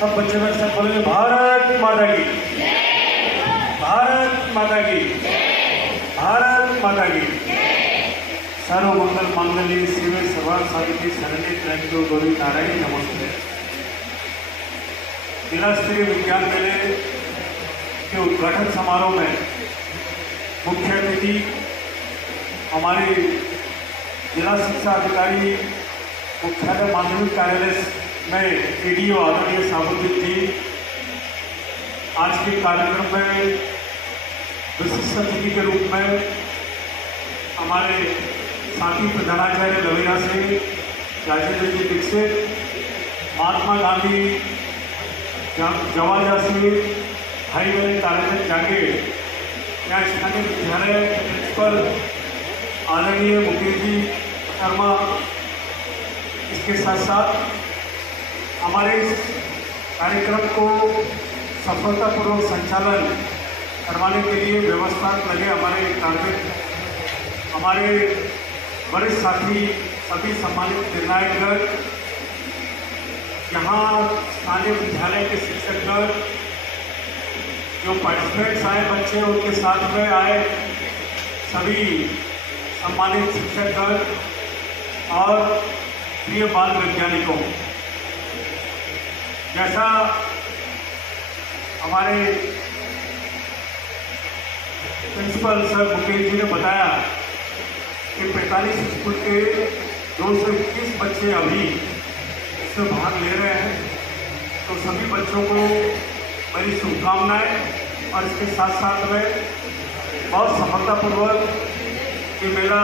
सब बच्चे में सब बोलेंगे भारत माता की, भारत माता की, भारत माता की। सर्व मंगल मांगल्ये शिवे सर्वार्थ साधिके शरण्ये त्र्यंबके गौरी नारायणी नमोस्तुते। जिला स्तरीय विज्ञान मेले के उद्घाटन समारोह में मुख्य अतिथि हमारे जिला शिक्षा अधिकारी मुख्यालय माध्यमिक कार्यालय में एडीओ आदरणीय साबुद्दीन जी आज के कार्यक्रम में विशिष्ट अतिथि के रूप में हमारे साथी प्रधानाचार्य लवीना सिंह, राजेंद्र जी दीक्षित, महात्मा गांधी जवाहरलाल सिंह, भाई बहन ताराचंद जांगे, यहाँ स्थानीय विद्यालय प्रिंसिपल आदरणीय मुकेश जी शर्मा, इसके साथ साथ हमारे इस कार्यक्रम को सफलतापूर्वक संचालन करवाने के लिए व्यवस्था लगे हमारे कार्मिक, हमारे वरिष्ठ साथी, सभी सम्मानित निर्णायकगण, यहाँ स्थानीय विद्यालय के शिक्षकगण, जो पार्टिसिपेंट्स आए बच्चे उनके साथ में आए सभी सम्मानित शिक्षकगण और प्रिय बाल वैज्ञानिकों, जैसा हमारे प्रिंसिपल सर मुकेश जी ने बताया कि 45 स्कूल के 221 बच्चे अभी इसमें भाग ले रहे हैं, तो सभी बच्चों को मेरी शुभकामनाएं। और इसके साथ साथ में बहुत सफलतापूर्वक ये मेला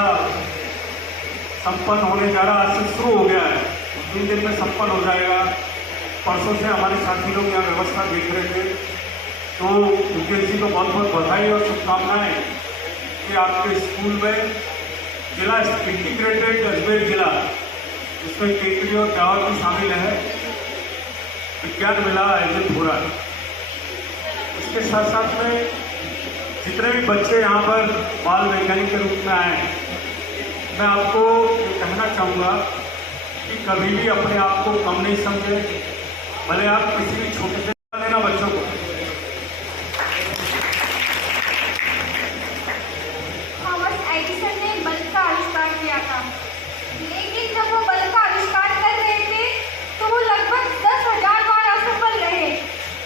संपन्न होने जा रहा, आज से शुरू हो गया है, 3 दिन में संपन्न हो जाएगा। परसों से हमारे साथी लोग यहाँ व्यवस्था देख रहे थे, तो मुकेश जी को बहुत बहुत बधाई और शुभकामनाएं कि आपके स्कूल में जिला इंटीग्रेटेड अजमेर जिला, इसमें केकड़ी और गाँव भी शामिल है, विज्ञान मेला आयोजित हो रहा है। इसके साथ साथ में जितने भी बच्चे यहाँ पर बाल वैज्ञानिक के रूप में आए हैं, मैं आपको ये कहना चाहूँगा कि कभी भी अपने आप को कम नहीं समझे, भले आप किसी भी छोटे से देना बच्चों को। थॉमस एडिसन ने बल्ब का आविष्कार किया था, लेकिन जब वो बल्ब का आविष्कार कर रहे थे तो वो लगभग 10,000 बार असफल रहे।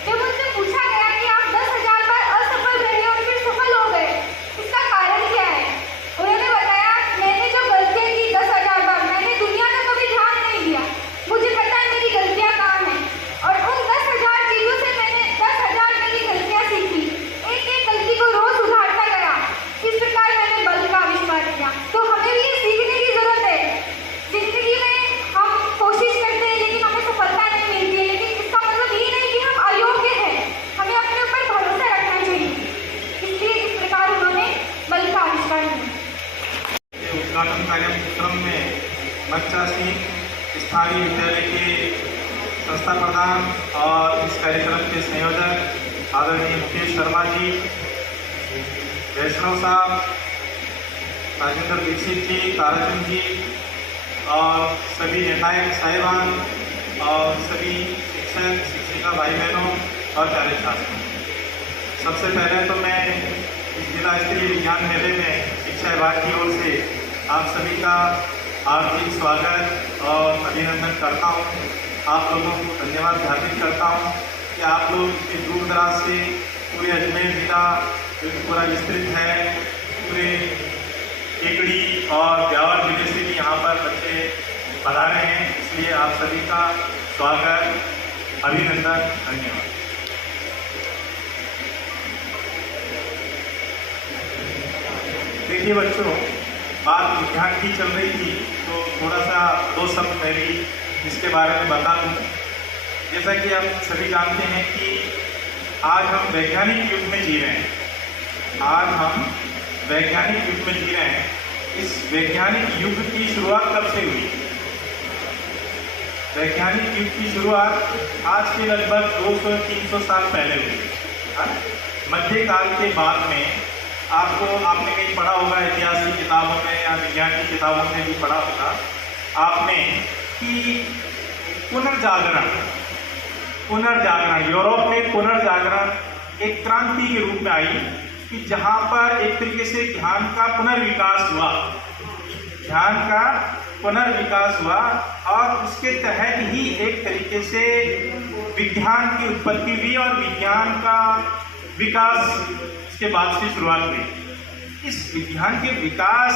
जब उनसे पूछा गया कि आप 10,000 बार असफल रहे और फिर सफल हो गए, इसका कारण क्या है, उन्होंने बताया, मैंने जो गलतियाँ की 10,000 बार, मैंने दुनिया का कभी ध्यान नहीं दिया, मुझे पता है मेरी गलतियाँ कहाँ हैं, और उन 10,000 चीज़ों से मैंने 10,000 मेरी गलतियाँ सीखी, एक एक गलती को रोज सुधारता गया, इस प्रकार मैंने बल्ब का आविष्कार किया। तो हमें भी ये सीखने की जरूरत है। जिंदगी में हम कोशिश करते हैं लेकिन हमें सफलता नहीं मिलती है, लेकिन इसका मतलब ये नहीं कि हम अयोग्य हैं, हमें अपने ऊपर भरोसा रखना चाहिए। इसलिए इस प्रकार उन्होंने बल्ब का आविष्कार किया। उद्घाटन कार्यक्रम में बच्चा सिंह स्थानीय विद्यालय के संस्था प्रधान और इस कार्यक्रम के संयोजक आदरणीय मुकेश शर्मा जी, वैष्णव साहब, राजेंद्र दीक्षित जी, ताराचंद जी और सभी निर्णायक साहिबान और सभी शिक्षक शिक्षिका भाई बहनों और प्यारे छात्रों, सबसे पहले तो मैं इस जिला स्तरीय विज्ञान मेले में शिक्षा विभाग की ओर से आप सभी का हार्दिक स्वागत और अभिनंदन करता हूँ। आप लोगों को धन्यवाद ज्ञापित करता हूँ कि आप लोग इतनी दूर दराज से पूरे अजमेर जिला जो पूरा विस्तृत है, पूरे केकड़ी और ब्यावर जिले से भी यहाँ पर बच्चे पधारे हैं, इसलिए आप सभी का स्वागत, अभिनंदन, धन्यवाद। देखिए बच्चों, बात विज्ञान की चल रही थी, तो थोड़ा सा 2 शब्द मैं भी इसके बारे में बता दूँ। जैसा कि आप सभी जानते हैं कि आज हम वैज्ञानिक युग में जी रहे हैं, आज हम वैज्ञानिक युग में जी रहे हैं। इस वैज्ञानिक युग की शुरुआत कब से हुई? वैज्ञानिक युग की शुरुआत आज से लगभग 200-300 साल पहले हुई। मध्यकाल के बाद में आपने कहीं पढ़ा होगा, इतिहास की किताबों में या विज्ञान की किताबों में भी पढ़ा होगा आपने कि पुनर्जागरण पुनर्जागरण, यूरोप में पुनर्जागरण एक क्रांति के रूप में आई कि जहां पर एक तरीके से ध्यान का पुनर्विकास हुआ, ध्यान का पुनर्विकास हुआ और उसके तहत ही एक तरीके से विज्ञान की उत्पत्ति हुई और विज्ञान का विकास इसके बाद से शुरुआत हुई। इस विज्ञान के विकास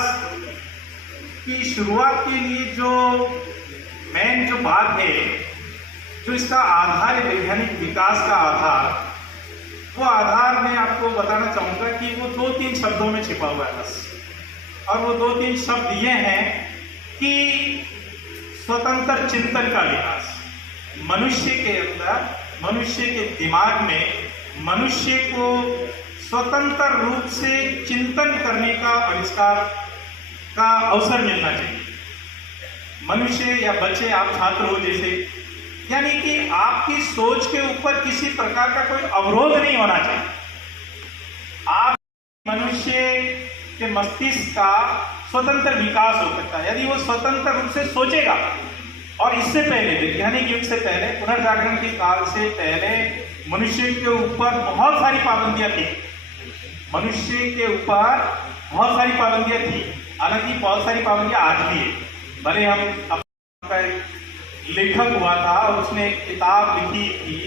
की शुरुआत के लिए जो मेन जो बात है, जो इसका आधार है, वैज्ञानिक विकास का आधार, वो आधार मैं आपको बताना चाहूँगा कि वो 2-3 शब्दों में छिपा हुआ है बस। और वो 2-3 शब्द ये हैं कि स्वतंत्र चिंतन का विकास। मनुष्य के अंदर, मनुष्य के दिमाग में मनुष्य को स्वतंत्र रूप से चिंतन करने का, आविष्कार का अवसर मिलना चाहिए। मनुष्य या बच्चे, आप छात्र हो जैसे, यानी कि आपकी सोच के ऊपर किसी प्रकार का कोई अवरोध नहीं होना चाहिए। आप मनुष्य के मस्तिष्क का स्वतंत्र विकास हो सकता है यदि वो स्वतंत्र रूप से सोचेगा। और इससे पहले, वैज्ञानिक युग से पहले, पुनर्जागरण के काल से पहले मनुष्य के ऊपर बहुत सारी पाबंदियां थी। मनुष्य के ऊपर बहुत सारी पाबंदियां थी, हालांकि बहुत सारी पाबंदियां आज भी है। भले हम अपना लेखक हुआ था और उसने एक किताब लिखी थी,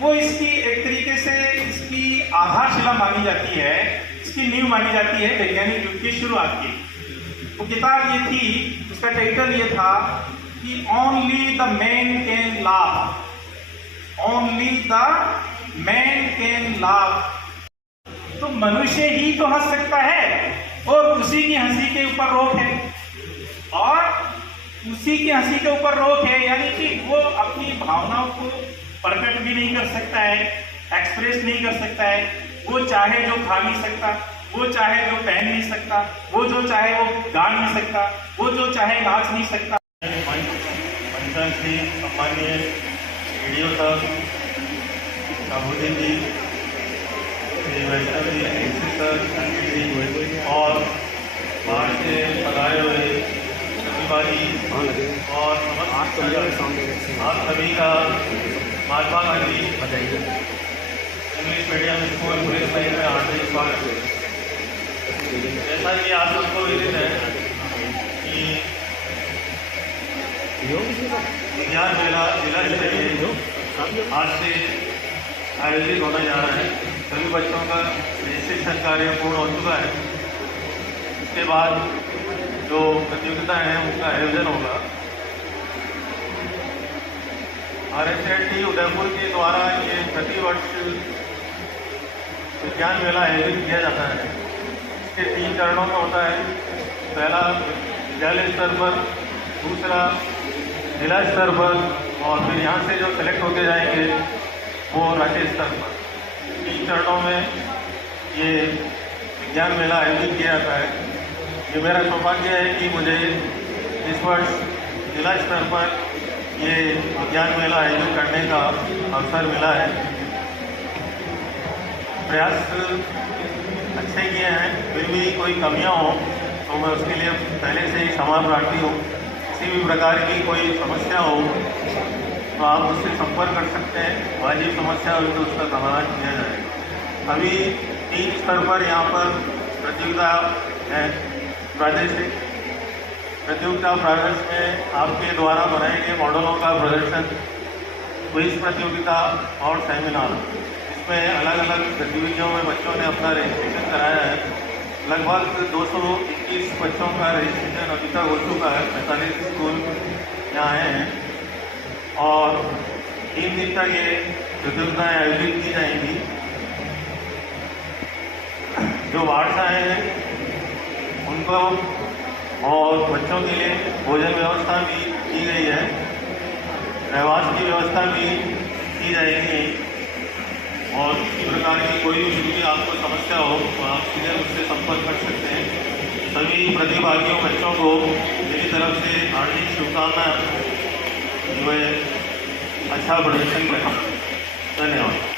वो इसकी एक तरीके से इसकी आधारशिला मानी जाती है, इसकी नींव मानी जाती है वैज्ञानिक युग की शुरुआत की। वो किताब ये थी, उसका टाइटल ये था कि only the man can laugh, only the man can laugh. तो मनुष्य ही तो हंस सकता है और उसी की हंसी के ऊपर रोक है, और उसी की हंसी के ऊपर रोक है, यानी कि वो अपनी भावनाओं को प्रकट भी नहीं कर सकता है, एक्सप्रेस नहीं कर सकता है। वो चाहे जो खा नहीं सकता, वो चाहे जो पहन नहीं सकता, वो जो चाहे वो गा नहीं सकता, वो जो चाहे नाच नहीं सकता। मंचांशी सम्माननीय वीडियो साहब, शाहबुद्दीन जी, श्री वैष्णव जी, एनसी सर, अंकित जी और बाहर से पधारे हुए प्रतिभागी और आप सभी का Mahatma Gandhi English medium school police line में हार्दिक स्वागत है। जैसा कि आप सबको विदित है कि विज्ञान मेला जिला स्तरीय आज से आयोजित होने जा रहा है। सभी बच्चों का रजिस्ट्रेशन कार्य पूर्ण हो चुका है। इसके बाद जो प्रतियोगिता है उनका आयोजन होगा। RSLT उदयपुर के द्वारा ये प्रतिवर्ष विज्ञान मेला आयोजित किया जाता है। इसके 3 चरणों में होता है। पहला विद्यालय स्तर पर, दूसरा जिला स्तर पर, और फिर यहाँ से जो सेलेक्ट होते जाएंगे वो राज्य स्तर पर। 3 चरणों में ये विज्ञान मेला आयोजित किया जाता है। ये मेरा सौभाग्य है कि मुझे इस वर्ष जिला स्तर पर ये विज्ञान मेला आयोजित करने का अवसर मिला है। प्रयास अच्छे किए हैं, फिर भी कोई कमियां हो तो मैं उसके लिए पहले से ही क्षमा प्रार्थी हूँ। किसी भी प्रकार की कोई समस्या हो तो आप उससे संपर्क कर सकते हैं। वाजिब समस्या हो तो उसका समाधान किया जाएगा। अभी 3 स्तर पर यहाँ पर प्रतियोगिता है। प्रादेशिक प्रतियोगिता प्रादेश में आपके द्वारा बनाए गए मॉडलों का प्रदर्शन, क्विज प्रतियोगिता और सेमिनार, इसमें अलग अलग गतिविधियों में बच्चों ने अपना रजिस्ट्रेशन कराया है। लगभग 221 बच्चों का रजिस्ट्रेशन अभी तक हो चुका है। 45 स्कूल यहाँ आए हैं और 3 दिन तक ये प्रतियोगिताएँ आयोजित की जाएंगी। जो वार्ड्स आए हैं उनको और बच्चों के लिए भोजन व्यवस्था भी की गई है, रहवास की व्यवस्था भी की जाएगी। और किसी प्रकार की कोई भी आपको समस्या हो तो आप सीधे मुझसे संपर्क कर सकते हैं। सभी प्रतिभागियों बच्चों को मेरी तरफ से हार्दिक शुभकामनाएं। वे अच्छा प्रदर्शन करें। धन्यवाद।